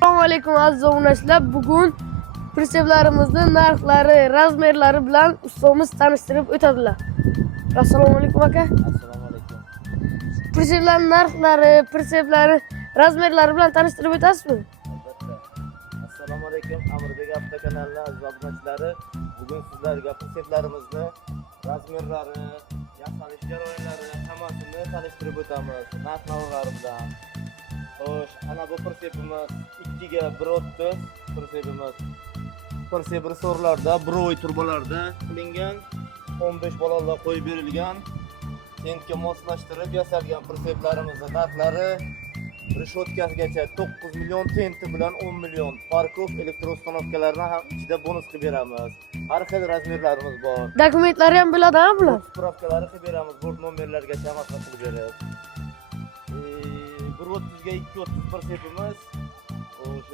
Assalomu alaykum aziz obunachilar. Bugun pritseplarimizning narxlari, razmerlari bilan ustamiz tanishtirib o'tadilar. Assalomu alaykum aka. Assalomu alaykum. Pritseplarning narxlari, pritseplarning razmerlari bilan tanishtirib o'tasizmi? Albatta. Assalomu alaykum. Amirbek Avto kanalining aziz obunachilari. Bugun sizlarga pritseplarimizni, razmerlari, yasalish jarayonlari hammasini tanishtirib o'tamiz. Narx-navlari bilan. Xo'sh, ana bu pritsepimiz 2 ga 1.30 pritsepimiz. Pritsep resorlarda, broy turbalarda qilingan, 15 balolar qo'yib berilgan, tentga moslashtirib yasalgan pritseplarimizning narxlari reshotkasigacha 9 million tenti bilan 10 million. Parkov elektrostanovkalarni ham ichida bonus qilib beramiz. Har xil razmerlarimiz bor. Dokumentlari ham bo'ladimi bular? Spravkalari qilib beramiz, bort nomerlargacha hammasini qilib beramiz. 1.30 ga 2.30 pritsepimiz.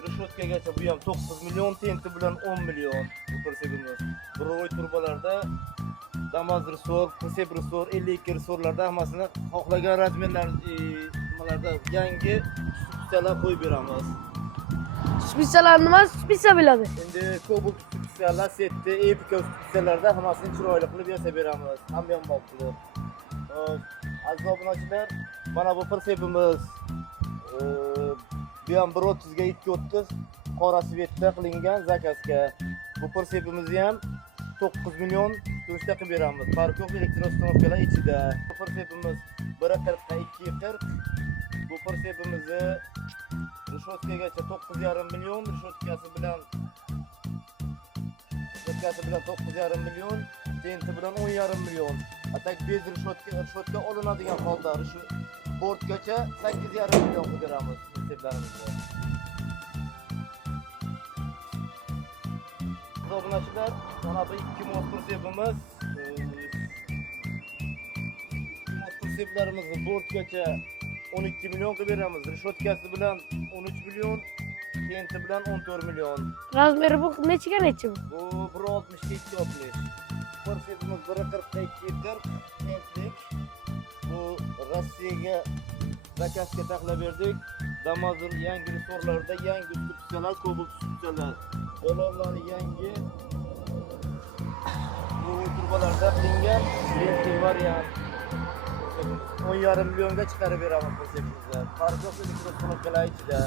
Reshotkagacha bu ham 9 million tenti bilan 10 million bu pritsepimiz. Broy turbalarda Damas resor, pritsep resor, 52 resorlarda hammasini xohlagan razmerlar nimalarda yangi spesiallar qo'yib beramiz. Spesiallar nima spesial bo'ladi? Endi Cobalt spesiallar setda, Epica spesiallarda hammasini chiroyli qilib yasab beramiz. Hamyonbop qilib. Aziz obunachilar, mana bu pritsepimiz bu ham 1.30 ga 2.30 qora svetda qilingan zakazga. Bu pritsepimizni ham 9 million turishda qilib beramiz. Parkov elektrostanovkalar ichida. Bu pritsepimiz 1.40 ga 2.40. Bu pritsepimizni reshotkagacha 9,5 million, reshotkasi bilan 9,5 million, tenti bilan 10,5 million. Atak bez reshotka olinadigan holda bortgacha 8,5 million qilib beramiz pritseplarimizni. Obunachilar, mana bu 2 mos pritsepimiz. 2 mos pritseplarimizni bortgacha 12 million qilib beramiz. Reshotkasi bilan 13 million, tenti bilan 14 million. Razmeri bu nechiga nechi bu? Bu 1.60 ga 2.60. Pritsepimiz 1.40 ga 2.40 tentlik. Bu Rossiyaga zakazga taklif berdik. Damazur yangi resorlarda yangi spesiallar, Cobalt spesiallar. Balonlari yangi. Bu turbalarda qilingan lentli variant. 10,5 millionga chiqarib beramiz pritsepimizni. Parkov elektrostanovkalar ichida.